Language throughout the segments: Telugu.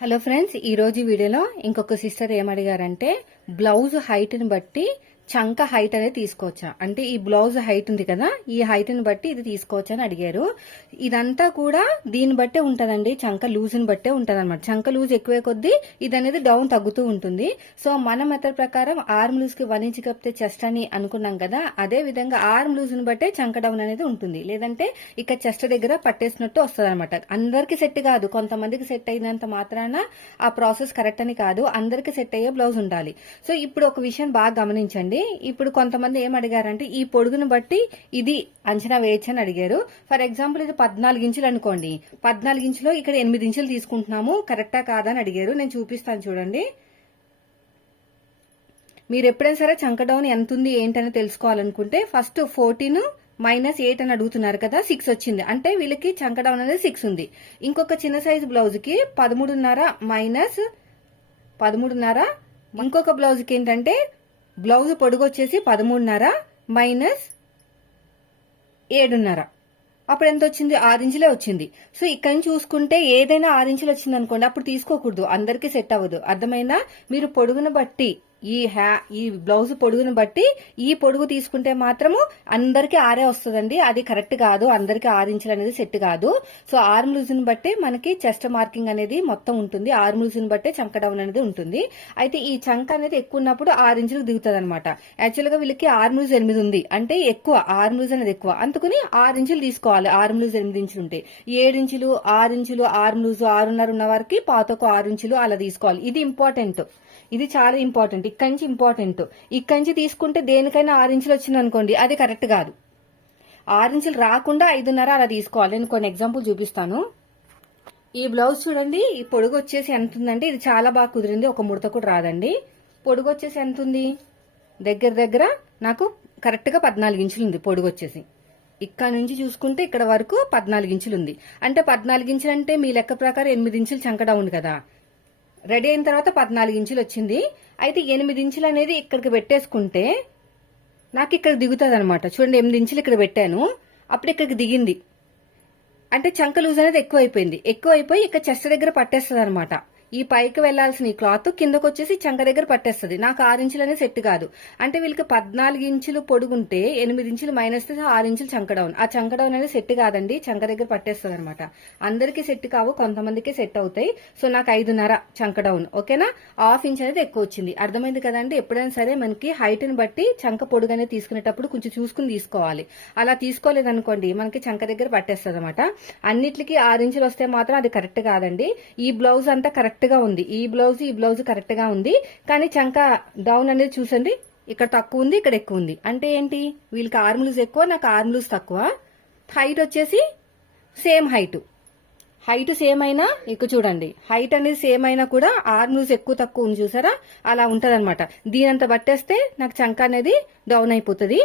హలో ఫ్రెండ్స్ ఈరోజు వీడియోలో ఇంకొక సిస్టర్ ఏమడిగారంటే బ్లౌజ్ హైట్ని బట్టి చంక హైట్ అనేది తీసుకోవచ్చా? అంటే ఈ బ్లౌజ్ హైట్ ఉంది కదా ఈ హైట్ని బట్టి ఇది తీసుకోవచ్చా అని అడిగారు. ఇదంతా కూడా దీన్ని బట్టే ఉంటదండి చంక లూజ్ని బట్టే ఉంటది అనమాట చంక లూజ్ ఎక్కువే కొద్దీ ఇది అనేది డౌన్ తగ్గుతూ ఉంటుంది. సో మన మెథడ్ ప్రకారం ఆర్మ్ లూజ్కి వన్ ఇంచ్ కప్పితే చెస్ట్ అని అనుకున్నాం కదా అదే విధంగా ఆర్మ్ లూజ్ని బట్టే చంక డౌన్ అనేది ఉంటుంది. లేదంటే ఇక చెస్ట్ దగ్గర పట్టేసినట్టు వస్తుంది అనమాట అందరికి సెట్ కాదు కొంతమందికి సెట్ అయినంత మాత్రాన ఆ ప్రాసెస్ కరెక్ట్ అని కాదు అందరికి సెట్ అయ్యే బ్లౌజ్ ఉండాలి. సో ఇప్పుడు ఒక విషయం బాగా గమనించండి. ఇప్పుడు కొంతమంది ఏం అడిగారంటే ఈ పొడుగును బట్టి ఇది అంచనా వేయచ్చు అని అడిగారు. ఫర్ ఎగ్జాంపుల్ ఇది పద్నాలుగు ఇంచులు అనుకోండి. పద్నాలుగు ఇంచులో ఇక్కడ ఎనిమిది ఇంచులు తీసుకుంటున్నాము. కరెక్టా కాదా అని అడిగారు. నేను చూపిస్తాను చూడండి. మీరు ఎప్పుడైనా సరే చంక డౌన్ ఎంత ఉంది ఏంటని తెలుసుకోవాలనుకుంటే ఫస్ట్ ఫోర్టీన్ మైనస్ ఎయిట్ అని అడుగుతున్నారు కదా సిక్స్ వచ్చింది. అంటే వీళ్ళకి చంక డౌన్ అనేది సిక్స్ ఉంది. ఇంకొక చిన్న సైజు బ్లౌజ్కి పదమూడున్నర మైనస్ పదమూడున్నర ఇంకొక బ్లౌజ్కి ఏంటంటే బ్లౌజ్ పొడుగు వచ్చేసి పదమూడున్నర మైనస్ ఏడున్నర. అప్పుడు ఎంత వచ్చింది ఆరు ఇంచులే వచ్చింది. సో ఇక్కడ నుంచి చూసుకుంటే ఏదైనా ఆరు ఇంచులు వచ్చింది అనుకోండి అప్పుడు తీసుకోకూడదు. అందరికీ సెట్ అవ్వదు. అర్థమైనా మీరు పొడుగును బట్టి ఈ హ్యా ఈ బ్లౌజ్ పొడుగును బట్టి ఈ పొడుగు తీసుకుంటే మాత్రము అందరికీ ఆరే వస్తుందండి. అది కరెక్ట్ కాదు. అందరికీ ఆరు ఇంచులు అనేది సెట్ కాదు. సో ఆర్మ్ లూజ్ని బట్టి మనకి చెస్ట్ మార్కింగ్ అనేది మొత్తం ఉంటుంది. ఆర్మ్ లూజ్ని బట్టే చంక డౌన్ అనేది ఉంటుంది. అయితే ఈ చంక అనేది ఎక్కువ ఉన్నప్పుడు ఆరు ఇంచులకు దిగుతుంది అనమాట యాక్చువల్గా వీళ్ళకి ఆర్మ్ లూజ్ ఎనిమిది ఉంది. అంటే ఎక్కువ ఆర్మ్ లూజ్ అనేది ఎక్కువ. అందుకని ఆరు ఇంచులు తీసుకోవాలి. ఆర్మ్ లూజ్ ఎనిమిది ఇంచులు ఉంటే. ఏడు ఇంచులు ఆరు ఇంచులు ఆర్మ్ లూజ్ ఆరున్నర ఉన్న వారికి పాతకు ఆరు ఇంచులు అలా తీసుకోవాలి. ఇది ఇంపార్టెంట్. ఇది చాలా ఇంపార్టెంట్. ఇక్కడి నుంచి ఇంపార్టెంట్. ఇక్కడి నుంచి తీసుకుంటే దేనికైనా ఆరు ఇంచులు వచ్చింది అనుకోండి అది కరెక్ట్ కాదు. ఆరు ఇంచులు రాకుండా ఐదున్నర అలా తీసుకోవాలి. నేను కొన్ని ఎగ్జాంపుల్ చూపిస్తాను. ఈ బ్లౌజ్ చూడండి ఈ పొడుగు వచ్చేసి ఎంత ఉందంటే ఇది చాలా బాగా కుదిరింది. ఒక ముడత కూడా రాదండి. పొడుగు వచ్చేసి ఎంత ఉంది? దగ్గర దగ్గర నాకు కరెక్ట్గా పద్నాలుగు ఇంచులు ఉంది పొడుగు వచ్చేసి. ఇక్కడ నుంచి చూసుకుంటే ఇక్కడ వరకు పద్నాలుగు ఇంచులు ఉంది. అంటే పద్నాలుగు ఇంచులు అంటే మీ లెక్క ప్రకారం ఎనిమిది ఇంచులు చంక ఉంది కదా. రెడీ అయిన తర్వాత పద్నాలుగు ఇంచులు వచ్చింది. అయితే ఎనిమిది ఇంచులు అనేది ఇక్కడికి పెట్టేసుకుంటే నాకు ఇక్కడ దిగుతుంది అనమాట చూడండి ఎనిమిది ఇంచులు ఇక్కడ పెట్టాను. అప్పుడు ఇక్కడికి దిగింది. అంటే చంక లూజ్ అనేది ఎక్కువ అయిపోయింది ఎక్కువ అయిపోయి ఇక్కడ చెస్ట్ దగ్గర పట్టేస్తుంది అనమాట ఈ పైకి వెళ్ళాల్సిన ఈ క్లాత్ కిందకు వచ్చేసి చంక దగ్గర పట్టేస్తుంది. నాకు ఆరు ఇంచులనే సెట్ కాదు. అంటే వీళ్ళకి పద్నాలుగు ఇంచులు పొడుగుంటే ఎనిమిది ఇంచులు మైనస్ ఆరు ఇంచులు చంక డౌన్. ఆ చంక డౌన్ అనేది సెట్ కాదండి. చంక దగ్గర పట్టేస్తుంది అనమాట అందరికీ సెట్ కావు కొంతమందికి సెట్ అవుతాయి. సో నాకు ఐదున్నర చంక డౌన్. ఓకేనా? హాఫ్ ఇంచ్ అనేది ఎక్కువ వచ్చింది. అర్థమైంది కదండి? ఎప్పుడైనా సరే మనకి హైట్ని బట్టి చంక పొడుగు అనేది తీసుకునేటప్పుడు కొంచెం చూసుకుని తీసుకోవాలి. అలా తీసుకోలేదనుకోండి మనకి చంక దగ్గర పట్టేస్తుంది అనమాట అన్నిటికీ ఆరు ఇంచులు వస్తే మాత్రం అది కరెక్ట్ కాదండి. ఈ బ్లౌజ్ అంతా కరెక్ట్ కరెక్ట్గా ఉంది. ఈ బ్లౌజ్ ఈ బ్లౌజ్ కరెక్ట్గా ఉంది. కానీ చంక డౌన్ అనేది చూసండి. ఇక్కడ తక్కువ ఉంది ఇక్కడ ఎక్కువ ఉంది. అంటే ఏంటి? వీళ్ళకి ఆర్మ్ లూజ్ ఎక్కువ నాకు ఆర్మ్ లూజ్ తక్కువ. హైట్ వచ్చేసి సేమ్ హైట్ హైట్ సేమ్ అయినా ఇక్కడ చూడండి. హైట్ అనేది సేమ్ అయినా కూడా ఆర్మ్ లూజ్ ఎక్కువ తక్కువ ఉంది చూసారా? అలా ఉంటదన్నమాట. దీనంత పట్టేస్తే నాకు చంక అనేది డౌన్ అయిపోతుంది.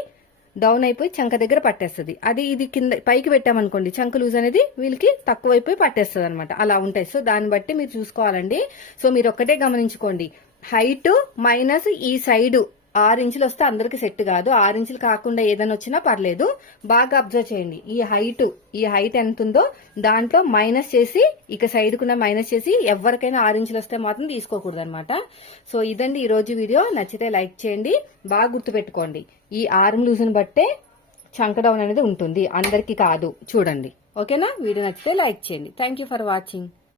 డౌన్ అయిపోయి చంక దగ్గర పట్టేస్తుంది. అది ఇది కింద పైకి పెట్టామనుకోండి చంక లూజ్ అనేది వీళ్ళకి తక్కువ అయిపోయి పట్టేస్తుంది అనమాట అలా ఉంటాయి. సో దాన్ని బట్టి మీరు చూసుకోవాలండి. సో మీరు ఒక్కటే గమనించుకోండి. హైట్ మైనస్ ఈ సైడ్ ఆరు ఇంచులు వస్తే అందరికి సెట్ కాదు. ఆరు ఇంచులు కాకుండా ఏదైనా వచ్చినా పర్లేదు. బాగా అబ్జర్వ్ చేయండి. ఈ హైట్ ఈ హైట్ ఎంత ఉందో దాంట్లో మైనస్ చేసి ఇక సైడ్ కున్న మైనస్ చేసి ఎవరికైనా ఆరు ఇంచులు వస్తే మాత్రం తీసుకోకూడదు అనమాట సో ఇదండి ఈ రోజు వీడియో. నచ్చితే లైక్ చేయండి. బాగా గుర్తుపెట్టుకోండి. ఈ ఆర్మ్ లూజ్ని బట్టే చంక డౌన్ అనేది ఉంటుంది. అందరికీ కాదు. చూడండి. ఓకేనా? వీడియో నచ్చితే లైక్ చేయండి. Thank for watching